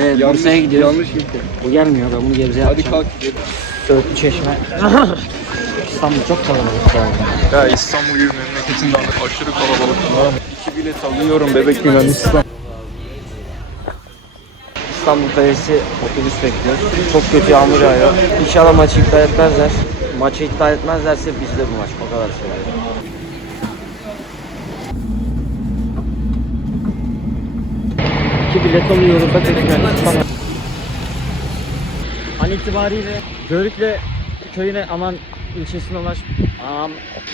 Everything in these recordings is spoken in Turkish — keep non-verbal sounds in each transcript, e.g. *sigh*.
Evet, Yanlış, Bursa'ya gidiyoruz. yanlış gitti. Bu gelmiyor ben bunu Gebze'ye Hadi kalk gidelim. Dörtlü çeşme. *laughs* İstanbul çok kalabalık ya. Ya İstanbul gibi memleketinden aşırı kalabalık. İki bilet alıyorum bebek Yunanistan. İstanbul Kalesi otobüs bekliyoruz. Çok kötü yağmur yağıyor. İnşallah maçı iptal etmezler. Maçı iptal etmezlerse bizde bu maç. O kadar söyleyeyim. İki bilet alıyorum. Bakın Yunanistan. An itibariyle Görükle köyüne aman ilçesine ulaş. Aman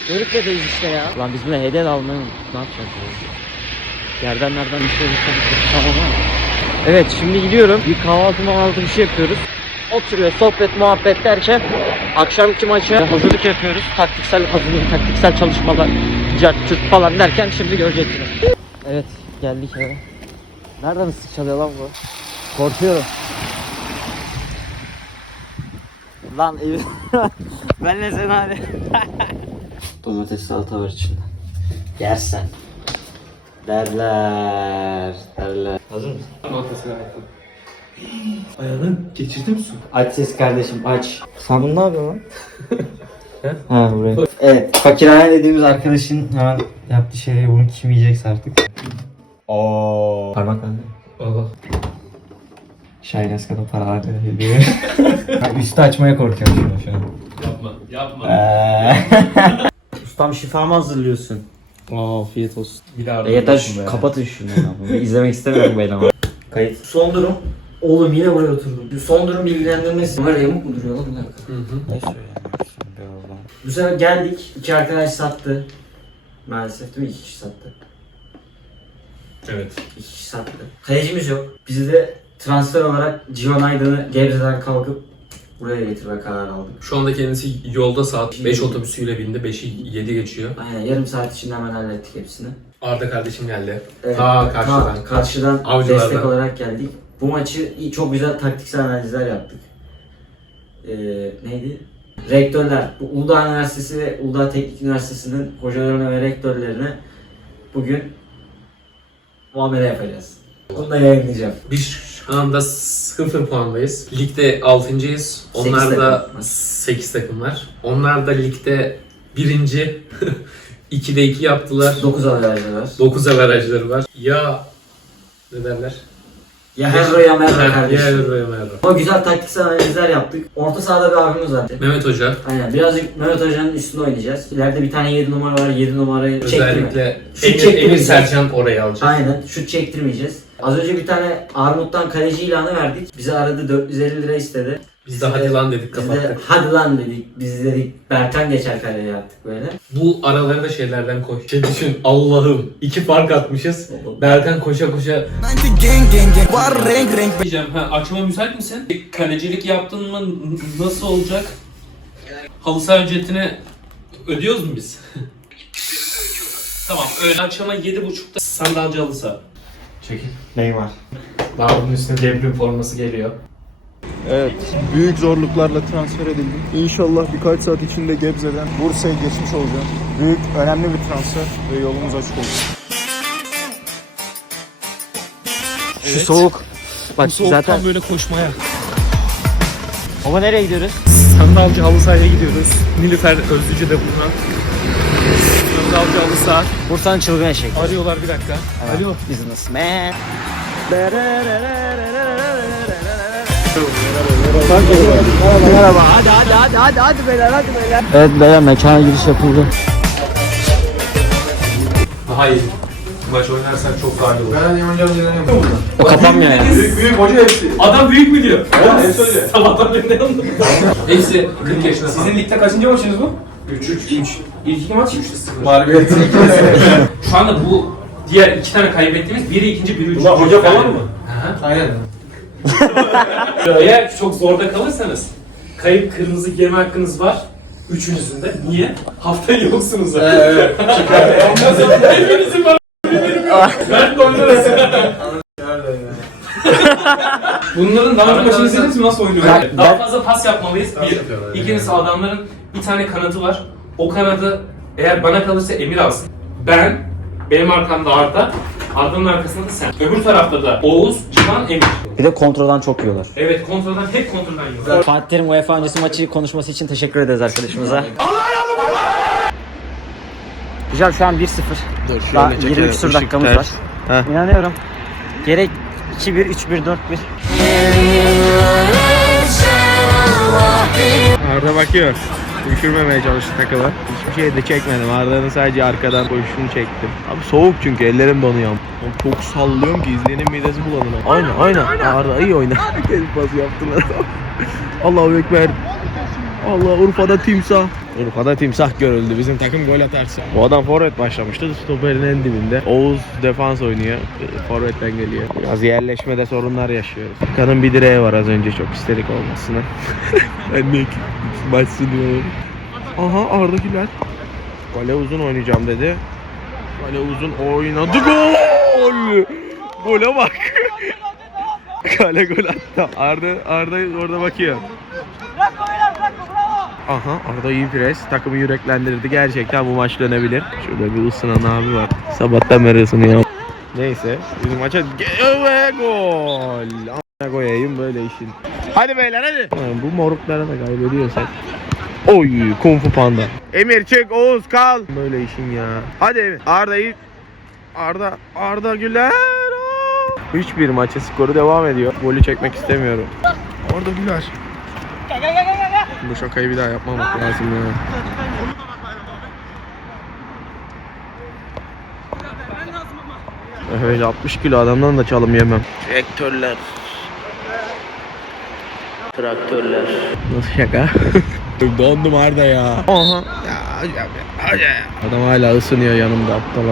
Görükle'deyiz işte ya. Lan biz buna hediye almayı. Ne yapacağız? ya? Yerden nereden bir şey olursa tamam ama. Evet şimdi gidiyorum. Bir kahvaltı mahvaltı bir şey yapıyoruz. Oturuyor sohbet muhabbet derken akşamki maça hazırlık yapıyoruz. Taktiksel hazırlık, taktiksel çalışmalar, cart falan derken şimdi göreceksiniz. Evet geldik eve. Nereden ıslık çalıyor lan bu? Korkuyorum. Lan evi. *laughs* ben ne sen abi. Domates salata var içinde. Yersen. Derler. Derler. Hazır mısın? *gasps* Ayağını geçirdim su. Aç ses kardeşim aç. Sen bunu ne yapıyorsun lan? *laughs* ha buraya. Evet fakirhane dediğimiz arkadaşın hemen yaptığı şeyleri bunu kim yiyecekse artık. Oo. Parmak bende. Allah. Şahin Eskan'a para harcadı hediye. Ben *laughs* Üstü açmaya korkuyorum şimdi şu an. Yapma. Yapma. Eee. *laughs* Ustam şifamı hazırlıyorsun. Aa afiyet olsun. Bir daha E yeter şu, kapatın şunu. Bunu İzlemek istemiyorum ben ama. *laughs* Kayıt. Son durum. Oğlum yine buraya oturdum. Son durum bilgilendirmesi. Bunlar yamuk mu duruyor lan bir dakika? Hı hı. Ne söylüyorsun? Bu sefer geldik. İki arkadaş sattı. Maalesef değil mi? İki kişi sattı. Evet. İki kişi sattı. Kalecimiz yok. Bizi de transfer olarak Civan Aydın'ı Gebze'den kalkıp buraya getirme kararı aldık. Şu anda kendisi yolda saat 5 otobüsüyle bindi. 5'i 7 geçiyor. Aynen yarım saat içinde hemen hallettik hepsini. Arda kardeşim geldi. Evet, Ta karşıdan. ta- karşıdan Avcılardan. destek olarak geldik. Bu maçı iyi- çok güzel taktiksel analizler yaptık. Ee, neydi? Rektörler, bu Uludağ Üniversitesi ve Uludağ Teknik Üniversitesi'nin hocalarına ve rektörlerine bugün muamele yapacağız. Bunu da yayınlayacağım. Biz şu anda 0 puandayız. Ligde 6.yız. Onlar Sekiz da takım var. 8 takımlar. Onlar da ligde birinci. *laughs* 2'de 2 yaptılar. 9 averajı var. 9 averajları var. Ya ne derler? Ya Herro ya Merro Ya kardeşim. Erro, Merro. Ama güzel taktiksel analizler yaptık. Orta sahada bir abimiz var. Mehmet Hoca Aynen birazcık Mehmet Hoca'nın üstünde oynayacağız. İleride bir tane 7 numara var. 7 numarayı çektirme. özellikle Şu Emir, Emir mi? Sercan oraya alacak. Aynen şut çektirmeyeceğiz. Az önce bir tane Armut'tan kaleci ilanı verdik. Bizi aradı 450 lira istedi. Biz de hadi lan dedik Biz de kapattık. hadi lan dedik. Biz dedik Berkan geçer kaleye yaptık böyle. Bu aralara da şeylerden koy. Şey düşün Allah'ım iki fark atmışız. Berkan koşa koşa diyeceğim. Ha, açma müsait misin? Kalecilik yaptın mı? N- Nasıl olacak? Halı saha ücretini ödüyoruz mu biz? *laughs* tamam öğle akşama 7.30'da sandalcı halı saha. Çekil. Neymar. Daha bunun üstüne devrim forması geliyor. Evet, büyük zorluklarla transfer edildim. İnşallah birkaç saat içinde Gebze'den Bursa'ya geçmiş olacağım. Büyük, önemli bir transfer ve yolumuz açık olsun. Şu soğuk. Bak zaten böyle koşmaya. Baba nereye gidiyoruz? Sandalcı halı sahaya gidiyoruz. Nilüfer Özlüce'de bulunan. Sandalcı halı saha. Bursa'nın çılgın eşek. Arıyorlar bir dakika. Alo. Businessman. Merhaba. Hadi hadi hadi hadi hadi beyler hadi beyler. Evet beyler mekana giriş yapıldı. Daha iyi. Maç oynarsan çok daha iyi olur. Ben oynayacağım diye O kapanmıyor yani. Büyük, büyük hoca hepsi. Adam büyük mü diyor? ne söyle? Sabahtan beri ne anladın? Hepsi 40 yaşında. Sizin ligde kaçıncı maçınız bu? 3 3 3. İlk iki maç 3 0. Mağlubiyet. Şu anda bu diğer iki tane kaybettiğimiz biri ikinci biri üçüncü. Ulan hoca falan mı? Hı Aynen. *laughs* Eğer çok zorda kalırsanız kayıp kırmızı yeme hakkınız var. Üçünüzün de. Niye? Haftaya yoksunuz zaten. *laughs* Hepinizin var. Ben de oynarız. *laughs* Bunların daha önce maçını izlediniz mi? Nasıl oynuyor? Ben- Daha fazla pas yapmalıyız. Bir. İkincisi adamların bir tane kanadı var. O kanadı eğer bana kalırsa Emir alsın. Ben, benim arkamda Arda. Arda'nın arkasında da sen. Öbür tarafta da Oğuz, Cihan, Emir. Bir de kontroldan çok yiyorlar. Evet kontrolden hep kontrolden yiyorlar. Fatih Terim UEFA öncesi maçı konuşması için teşekkür ederiz arkadaşımıza. *laughs* Güzel şu an 1-0. Dur Daha 20 küsur dakikamız var. Heh. İnanıyorum. Gerek 2-1, 3-1, 4-1. Arda bakıyor. Düşürmemeye çalıştı takıla. Hiçbir şey de çekmedim. Arda'nın sadece arkadan koşuşunu çektim. Abi soğuk çünkü ellerim donuyor. Oğlum Çok sallıyorum ki izleyenin midesi bulanıyor. Aynen aynen. Arda iyi oyna. Kendi pası yaptılar. Allahu Ekber. Allah Urfa'da timsah. Urfa'da timsah görüldü. Bizim takım gol atarsa. O adam forvet başlamıştı. Stoperin en dibinde. Oğuz defans oynuyor. Forvetten geliyor. Biraz yerleşmede sorunlar yaşıyoruz. Kanın bir direği var az önce çok isterik olmasına. *laughs* ben de maç sunuyorum. Aha Arda Güler. Kale uzun oynayacağım dedi. Kale uzun oynadı. Gol! Gole bak. *laughs* Kale gol attı. Arda, Arda orada bakıyor. Aha Arda iyi pres. Takımı yüreklendirdi. Gerçekten bu maç dönebilir. Şurada bir ısınan abi var. Sabahtan beri ısınıyor. Neyse. Bizim maça ve gol. Amına koyayım böyle işin. Hadi beyler hadi. Ha, bu moruklara da kaybediyorsak. Oy Kung Fu Panda. Emir çık Oğuz kal. Böyle işin ya. Hadi Emir. Arda iyi. Arda Arda Güler. 3-1 maçı skoru devam ediyor. Golü çekmek istemiyorum. Arda Güler. Bu şakayı bir daha yapmamak lazım ya. Öyle 60 kilo adamdan da çalım yemem. Traktörler. Traktörler. Nasıl şaka? *laughs* Dondum Arda ya. Aha. Ya, hocam ya, hocam ya. Adam hala ısınıyor yanımda aptal.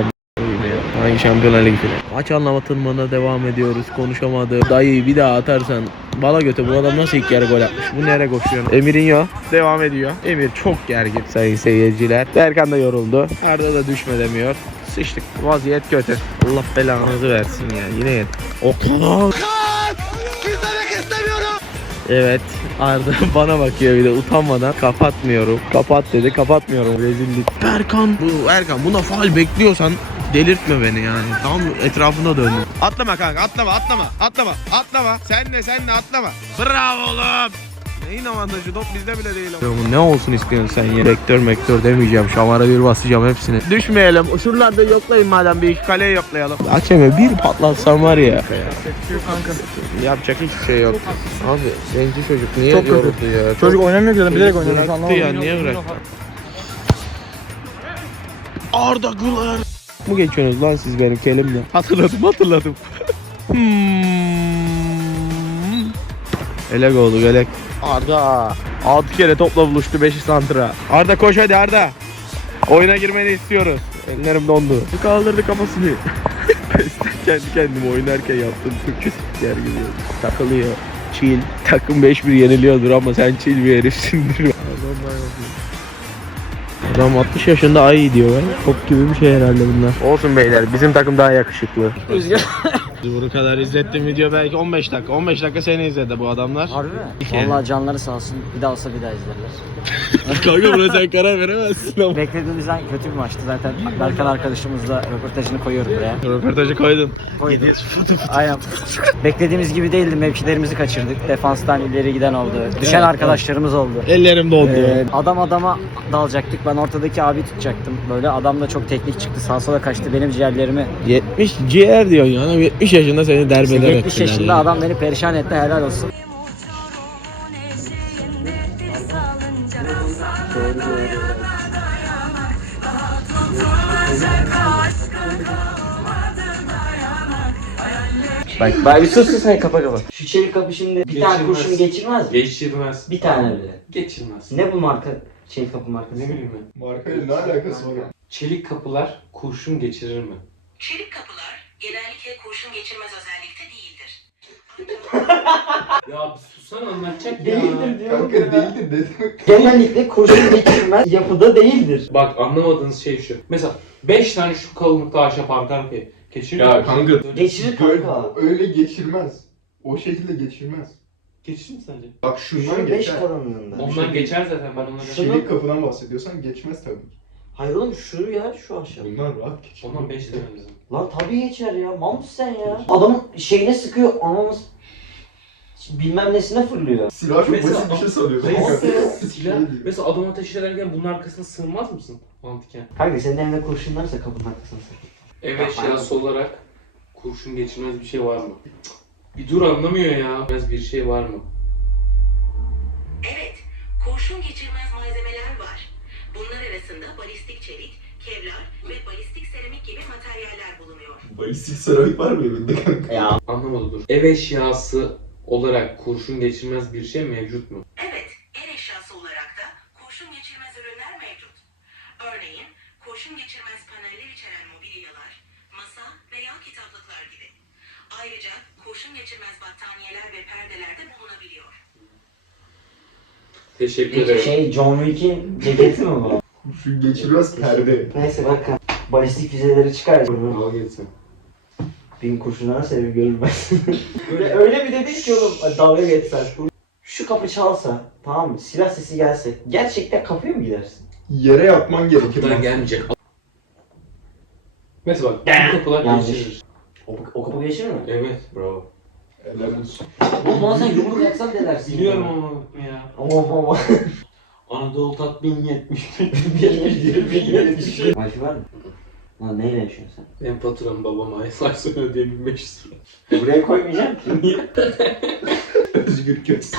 Hangi şampiyonlar ligi finali. Maç anlatılmana devam ediyoruz. Konuşamadı. Dayı bir daha atarsan bala götü bu adam nasıl ilk yarı gol atmış? Bu nereye koşuyor? Emir'in yok. Devam ediyor. Emir çok gergin sayın seyirciler. Berkan da yoruldu. Arda da düşme demiyor. Sıçtık. Vaziyet kötü. Allah belanızı versin ya. Yine yet. O kadar. Evet Arda *laughs* bana bakıyor bir de utanmadan kapatmıyorum. Kapat dedi kapatmıyorum rezillik. Erkan bu Erkan buna faal bekliyorsan delirtme beni yani. Tamam mı? Etrafında döndüm. Atlama kanka atlama atlama atlama atlama. Sen de sen de atlama. Bravo oğlum. Neyin avantajı top bizde bile değil ama. Ne olsun istiyorsun sen ya? Vektör mektör demeyeceğim. Şamara bir basacağım hepsini. Düşmeyelim. Şuralarda yoklayın madem bir iki kaleyi yoklayalım. Açeme bir patlatsam var ya. Yapacak hiçbir şey yok. Abi zenci çocuk niye Çok kötü. yoruldu ya? Çocuk oynamıyor ki zaten bilerek oynuyor. Bıraktı ya niye bıraktı? Arda Güler. Mu geçiyorsunuz lan siz benim kelimle? Hatırladım hatırladım. *laughs* hmm. Elek oldu elek. Arda. 6 kere topla buluştu 5'i santra. Arda koş hadi Arda. Oyuna girmeni istiyoruz. Ellerim dondu. Kaldırdı kafasını. *laughs* Kendi kendime oynarken yaptığım Türkçe spiker gibi. Takılıyor. Chill. Takım 5-1 yeniliyordur ama sen chill bir herifsindir. Adam 60 yaşında ay diyor ya. Top gibi bir şey herhalde bunlar. Olsun beyler bizim takım daha yakışıklı. *laughs* Bu kadar izlettiğim video belki 15 dakika. 15 dakika seni izledi bu adamlar. Harbi mi? Vallahi canları sağ olsun. Bir daha olsa bir daha izlerler. *laughs* Kanka buna sen karar veremezsin ama. Beklediğimizden kötü bir maçtı zaten. Berkan arkadaşımızla röportajını koyuyoruz buraya. Röportajı koydun. Koyduk. Aynen. Beklediğimiz gibi değildi. Mevkilerimizi kaçırdık. Defanstan ileri giden oldu. Düşen arkadaşlarımız oldu. Ellerim dondu. Ee, adam adama dalacaktık. Ben ortadaki abi tutacaktım. Böyle adam da çok teknik çıktı. Sağ sola kaçtı. Benim ciğerlerimi 70 ciğer diyorsun ya. 70 yaşında seni derbeder 70 yaşında adam beni perişan etti. Helal olsun. Bak, bak bir sus sen kapa kapa. Şu çelik kapı şimdi bir tane Geçirmez. kurşunu geçirmez mi? Geçirmez. Bir tane bile. Geçirmez. Ne bu marka çelik kapı markası? Ne bileyim ben. Markayla ne alakası var? Çelik kapılar kurşun geçirir mi? Çelik kapılar genellikle kurşun geçirmez özellikte değildir. Ya bir susana anlatacak ya. Değildir diyor. Kanka değildir ne demek? Genellikle kurşun geçirmez yapıda değildir. Bak anlamadığınız şey şu. Mesela 5 tane şu kalınlıkta ahşap arka arkaya geçiriyor. Ya kanka Geçirir böyle, kanka. öyle geçirmez. O şekilde geçirmez. Geçirir mi sence? Bak şundan Şu 5 geçer. kalınlığında. Ondan geçer zaten ben onları. Şu- Çelik kapıdan bahsediyorsan geçmez tabii ki. Hayır oğlum şu ya şu aşağı. Bundan rahat geçer. Ondan 5 tane bizim. Lan tabii geçer ya. Mal mısın sen ya? Adamın şeyine sıkıyor. Anamız bilmem nesine fırlıyor. Silah Mesela- basit bir şey sanıyorum. Silah. Mesela adam ateş ederken bunun arkasına sığmaz mısın? Mantıken. Kanka senin elinde kurşun varsa kapının arkasına sık. Ev eşyası olarak kurşun geçirmez bir şey var mı? Cık, Bir dur anlamıyor ya. Geçirmez bir şey var mı? Evet, kurşun geçirmez malzemeler var. Bunlar arasında balistik çelik, kevlar ve balistik seramik gibi materyaller bulunuyor. Balistik seramik var mı evinde kanka? Ya Anlamadı dur. Ev eşyası olarak kurşun geçirmez bir şey mevcut mu? Evet, el eşyası olarak da kurşun geçirmez ürünler mevcut. Örneğin, kurşun geçirmez paneller içeren mobilyalar, masa veya kitaplıklar gibi. Ayrıca kurşun geçirmez battaniyeler ve perdeler de bulunabiliyor. Teşekkür peki ederim. şey John Wick'in ceketi mi bu? Şu geçirmez perde. Neyse bak balistik füzeleri çıkar. Al gitsin. Bin kurşunlara sebebi görülmez. Böyle *laughs* öyle bir dedin ki oğlum hadi dalga geçsen. Şu kapı çalsa tamam mı? Silah sesi gelse gerçekten kapıya mı gidersin? Yere yatman gerekir. Kapıdan gelmeyecek. Mesela bak bu kapılar Yanlış. geçirir. O, o kapı geçir mi? Evet bravo. Helal olsun. Oğlum bana sen yumruk atsan ne dersin? Biliyorum ama ya. Ama ama. *laughs* Anadolu tat 1070. Wi-Fi var mı? Lan neyle yaşıyorsun sen? Benim faturam babama aylar sonra ödeye 1500 lira. Buraya koymayacağım ki. Niye? Özgür Köse.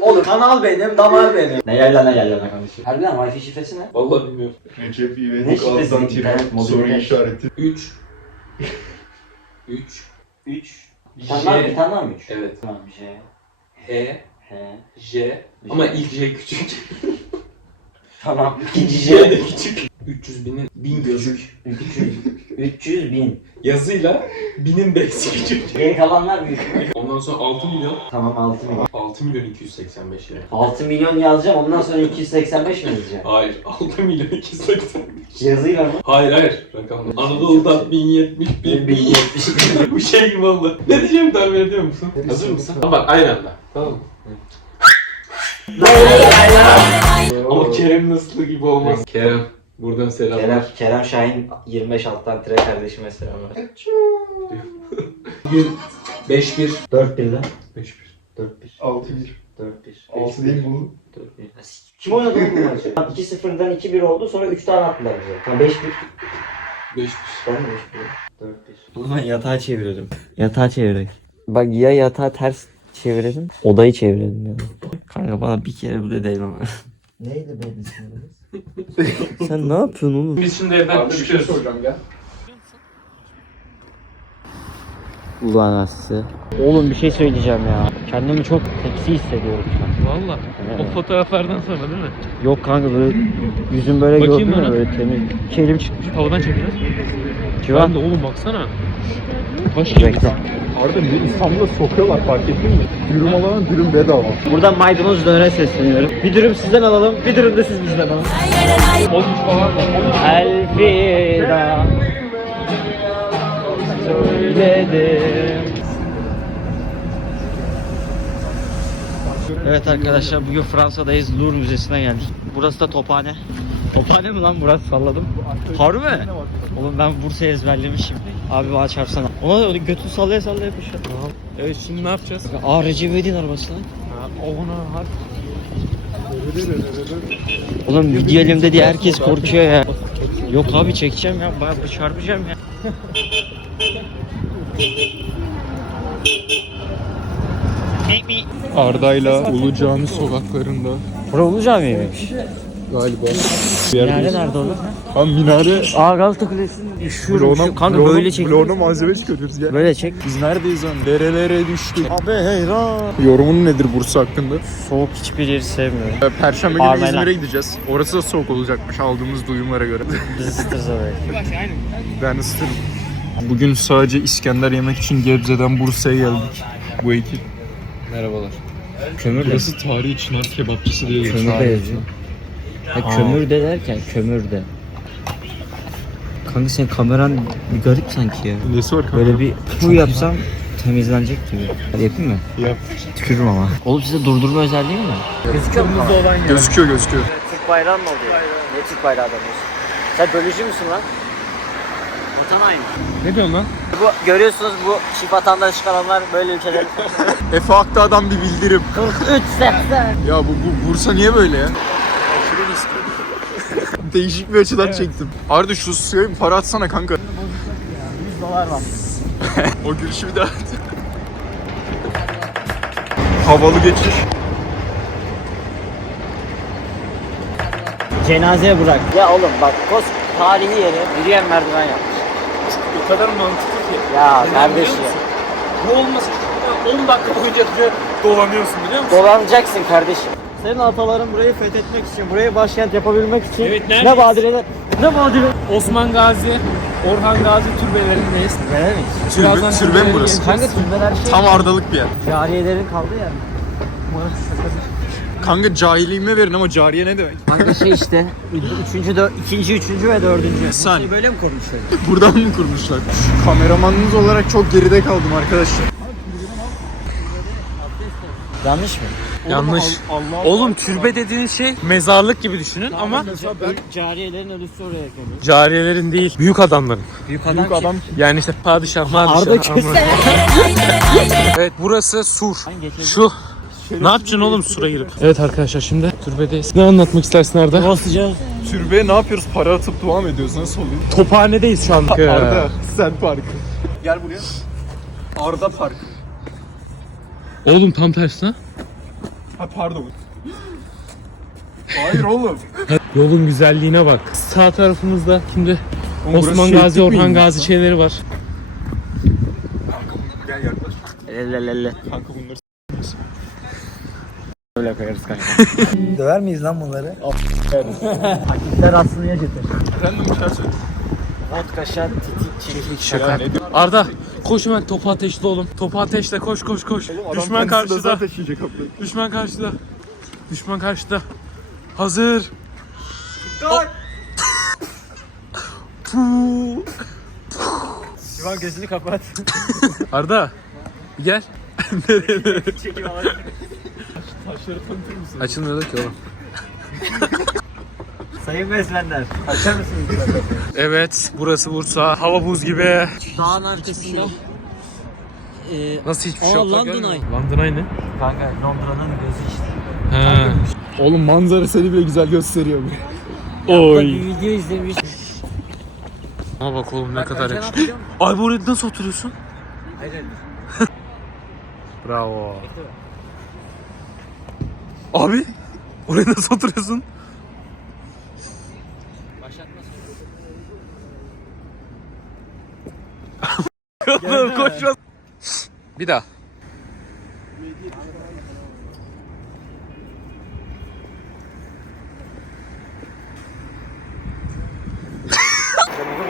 Oğlum kanal benim, damar benim. Ne yerler ne yerler ne konuşuyor. Harbiden Wi-Fi şifresi ne? Vallahi bilmiyorum. Recep Ne İvedik şifresi? alttan tire İnternet mobil soru ne? işareti. 3 3 3. Bir tane var mı? Bir tane var mı 3? Evet. Tamam J, H J ama ilk J küçük. *laughs* Tamam. *laughs* İkinci J de küçük. 300 binin bin küçük. 300. 300 bin. Yazıyla binin de küçük. Geri kalanlar büyük. Ondan sonra 6 milyon. Tamam 6 milyon. 6 milyon 285 lira. 6 milyon yazacağım ondan sonra 285 mi yazacağım? Hayır 6 milyon 285. Yazıyla mı? Hayır hayır rakamlar. Anadolu'dan 1070 bin 1070. *laughs* Bu şey gibi oldu. Ne diyeceğim tahmin ediyor musun? Hazır mısın? Tamam bak aynı anda. Tamam mı? Ama Kerem nasıl gibi olmaz. Kerem buradan selamlar. Kerem, Kerem Şahin 25 alttan tire kardeşime selamlar. Bugün 5-1. 4 1 lan. 5-1. 4 1. 6-1. 4 1. 6 değil bu. 4 1. Kim oynadı bu maçı? 2-0'dan 2-1 oldu sonra 3 tane attılar bize. Tamam 5 1. 5-1. Ben de 5 1. 4 1. Oğlum ben yatağı çeviriyordum. Yatağı çevireyim. Bak ya yatağı ters çevirelim. Odayı çevirelim ya. Kanka bana bir kere bile değil ama. Neydi benim *laughs* Sen ne yapıyorsun oğlum? Biz şimdi evden Abi bir şey çıkıyoruz. soracağım gel. Ulan Aslı. Oğlum bir şey söyleyeceğim ya. Kendimi çok seksi hissediyorum şu an. Valla. Evet. O fotoğraflardan sonra değil mi? Yok kanka böyle yüzüm böyle Bakayım gördün mü bana. böyle temiz. İki elim çıkmış. Havadan çekeceğiz. Civan. de oğlum baksana. Baş Bekle. Arda bir İstanbul'a sokuyorlar fark ettin mi? Dürüm alan dürüm bedava. Buradan maydanoz dönere sesleniyorum. Bir dürüm sizden alalım, bir dürüm de siz bizden alın. Olmuş falan? Elfida söyledim. Evet arkadaşlar bugün Fransa'dayız. Louvre Müzesi'ne geldik. Burası da Tophane. Tophane mi lan burası salladım. Harbi mi? Oğlum ben Bursa'yı ezberlemişim. Abi bana çarpsana. Ona da götü sallaya sallaya yapışıyor. Evet şimdi ne yapacağız? Aa Recep İvedik'in arabası lan. Ona harf. Oğlum video elimde diye herkes korkuyor ya. Yok abi çekeceğim ya. Bayağı çarpacağım ya. Arda'yla Ulu Cami sokaklarında Bura Ulu Cami'ymiş. Galiba. Minare nerede oğlum? Ha minare Aa Galata Kulesi'nin üşüyorum. Bloğuna. Kanka bloğuna- böyle çek. bloğuna malzeme çıkarıyoruz gel. Böyle çek. Biz neredeyiz lan? Derelere düştük. Abi heyran. Yorumun nedir Bursa hakkında? Soğuk hiçbir yeri sevmiyorum. Ee, Perşembe günü Armela. İzmir'e gideceğiz. Orası da soğuk olacakmış aldığımız duyumlara göre. Biz ısıtırız orayı. ben ısıtırım. Bugün sadece İskender yemek için Gebze'den Bursa'ya geldik. Bu ekip. Merhabalar. Kömür. Burası tarihi çınar kebapçısı diye Kömür de yazıyor. Ha, kömür de derken kömür de. Kanka senin kameran bir garip sanki ya. Nesi var kanka? Böyle bir fu yapsam temizlenecek gibi. Hadi yapayım mı? Yap. Tükürürüm ama. Oğlum size durdurma özelliği mi var? Gözüküyor mu? Gözüküyor gözüküyor. Türk bayrağı mı oluyor? Ne Türk bayrağı adamıyorsun? Sen bölücü müsün lan? vatan haini. Ne diyorsun lan? Bu görüyorsunuz bu çift vatandaşlık alanlar böyle ülkeler. *laughs* Efe Akdağ'dan bir bildirim. 43 80. Ya bu, bu Bursa niye böyle ya? Değişik bir açıdan çektim. Arda şu suya bir para atsana kanka. 100 dolar var. *laughs* O gülüşü bir daha at. Havalı geçiş. Cenazeye bırak. Ya oğlum bak kos tarihi yere yürüyen merdiven yapmış. O kadar mantıklı ki. Ya Neden biliyor musun? Bu olmasa 10 dakika boyunca dolanıyorsun biliyor musun? Dolanacaksın kardeşim. Senin ataların burayı fethetmek için, burayı başkent yapabilmek için Evet, ne badireler, ne badireler. Osman Gazi, Orhan Gazi türbelerindeyiz. Neler miyiz? Birazdan Türbe, türbe mi türbelere burası? geleceğiz. Kanka türbeler şey, Tam ardalık bir yer. cariyelerin kaldı ya. Kanka cahiliğime verin ama cariye ne demek? Kanka şey işte, üçüncü, dö- ikinci, üçüncü ve dördüncü. Sen. Şey böyle mi kurmuşlar? Buradan mı kurmuşlar? Şu kameramanınız olarak çok geride kaldım arkadaşlar. Yanlış mı? Yanlış. Oğlum türbe dediğin şey mezarlık gibi düşünün ama Mesela ben... Cariyelerin ölüsü oraya konuyor. cariyelerin değil, büyük adamların. Büyük adam, Büyük adam Yani işte padişah, padişah. Arda Köse. Evet burası sur. Geçelim. Şu. Ne yapacaksın oğlum sura girip? Evet arkadaşlar şimdi türbedeyiz. Ne anlatmak istersin Arda? Basacağız. Türbeye ne yapıyoruz? Para atıp dua mı ediyoruz? Nasıl oluyor? Tophanedeyiz şu an. Arda, sen parkı. Gel buraya. Arda Park. Oğlum tam tersi lan. Ha pardon. Hayır oğlum. Yolun güzelliğine bak. Sağ tarafımızda şimdi Oğlum burası Osman şehitlik Gazi, Orhan Gazi lan? şeyleri var. Gel yaklaş. Lelelele. Kanka bunları Öyle koyarız kanka. *laughs* Döver miyiz lan bunları? *laughs* Hakikler aslında getir. Random bir şeyler söyle. Vodka, şat, Şaka. Arda koş hemen topu ateşle oğlum. Topu ateşle koş koş koş. Adam Düşman kendisi de karşıda. zaten şişecek abla. Düşman karşıda. Düşman karşıda. Hazır. Puh. Şivan gözünü kapat. *laughs* Arda bir gel. *laughs* nereye nereye? Açılmıyordu ki oğlum. *laughs* Sayın beslenler. Açar mısınız? Evet burası Bursa. Hava buz gibi. Dağın arkasında. Ee, Nasıl hiçbir şey yok? London Eye. London Eye ne? kanka Londra'nın gözü işte. Ha. Oğlum manzara seni bile güzel gösteriyor. Bir Oy. video izlemiş. Ama bak oğlum ne kadar yakışıklı. Ay bu orada nasıl oturuyorsun? Hayır. *laughs* Bravo. Abi oraya nasıl oturuyorsun? Oğlum koşma. Bir daha. *laughs*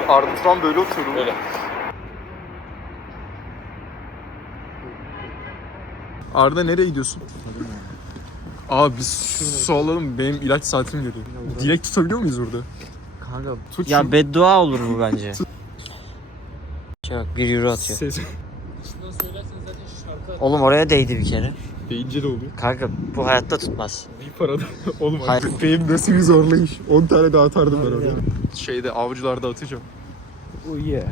Arda şu an böyle oturuyor. Böyle. Arda nereye gidiyorsun? Abi biz su alalım. Benim ilaç saatim geliyor. Dilek tutabiliyor muyuz burada? Kanka. Tut Ya şunu. beddua olur bu bence. Şey bak 1 euro atıyor. Ses Oğlum oraya değdi bir kere. deyince de oluyor. Kanka bu hayatta tutmaz. Bir para da. *laughs* Oğlum Hayır. *laughs* benim nasıl bir zorlayış. 10 tane daha atardım ben oraya. Şeyde avcılarda atacağım. Oh yeah.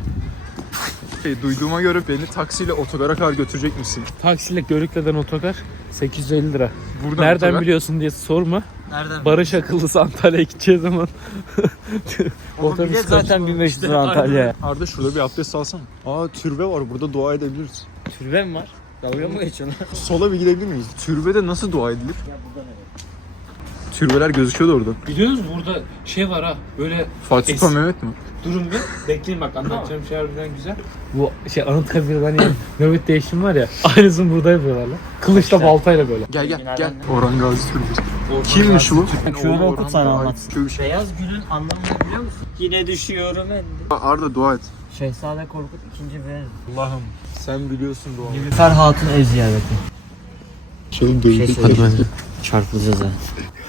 Şey, duyduğuma göre beni taksiyle otogara kadar götürecek misin? Taksiyle Görükle'den otogar 850 lira. Buradan Nereden otogar. biliyorsun diye sorma. Nereden? Barış akıllısı Antalya'ya gideceği zaman. Bilet zaten 1500 lira Antalya'ya. Arda şurada bir abdest alsana. Aa türbe var burada dua edebiliriz. Türbe mi var? Dalga mı geçiyorsun? *laughs* Sola bir gidebilir miyiz? Türbede nasıl dua edilir? Türbeler gözüküyordu orada. Biliyor musun burada şey var ha böyle Fatih Es- Sultan Mehmet mi? durun bir bekleyin bak anlatacağım şey harbiden güzel. Bu şey Anıtkabir'den yani nöbet değişim var ya aynısını burada yapıyorlar lan. Kılıçla baltayla böyle. Gel gel gel. Orhan Gazi Türbesi. Kimmiş bu? Şöyle Orhan okut sana Gazi anlat. Türbesi. Beyaz gülün anlamını biliyor musun? Yine düşüyorum ben. Arda dua et. Şehzade Korkut 2. Beyaz. Allah'ım sen biliyorsun duamı. Nilüfer Hatun ev ziyareti. Çalın Şey söyleyeyim. Çarpılacağız ha.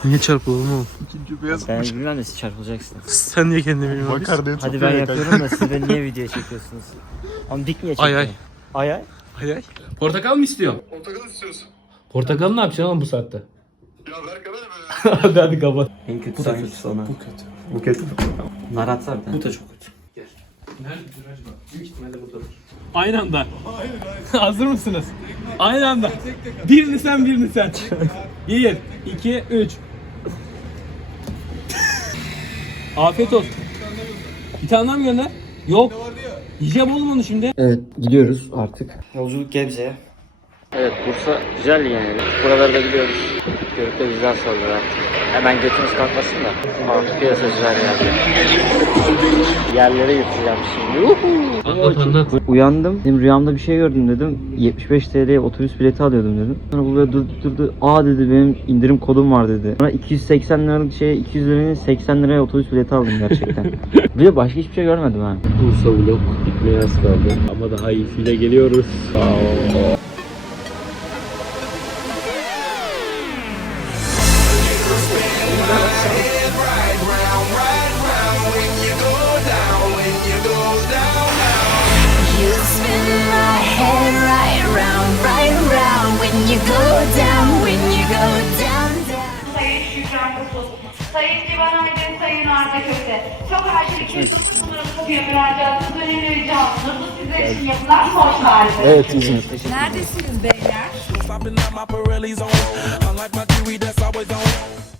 Niye çarpılalım oğlum? İkinci beyaz. Ben bilmem de siz çarpılacaksın. Sen niye kendini bilmiyorsun? Makarnaya Hadi ben yapıyorum da siz beni niye video çekiyorsunuz? Ama dik niye Ay, çekiyorsun? Ay ay. Ay ay. Portakal mı istiyor? Portakal istiyorsun. Portakal ne yapacaksın oğlum bu saatte? Ya ver *laughs* hadi hadi kapat. En kötü hangisi sana? Buket. Nar atsana bir tane. da çok kötü. Nerededir acaba? Büyük ihtimalle buradadır. Aynı anda. *laughs* Hazır mısınız? Aynı anda. Birini sen birini sen. Bir, iki, üç. Afiyet olsun. Bir tane daha mı gönder? Yok. Yiyeceğim oğlum onu şimdi. Evet gidiyoruz artık. Yolculuk Gebze'ye. Evet Bursa güzel yani. Buraları da biliyoruz. Görüp de bizden sordular artık. Hemen götümüz kalkmasın da. Aa, piyasa güzel yani. Yerlere götüreceğim şimdi. Uhu. Anlat, anlat. Uyandım. Dedim rüyamda bir şey gördüm dedim. 75 TL'ye otobüs bileti alıyordum dedim. Sonra bu böyle durdu durdu. Aa dedi benim indirim kodum var dedi. Sonra 280 liralık şeye 200 liraya 80 liraya otobüs bileti aldım gerçekten. *laughs* bir de başka hiçbir şey görmedim ha. Bursa vlog bitmeye az kaldı. Ama daha iyisiyle geliyoruz. You Evet İzmir. Neredesiniz beyler?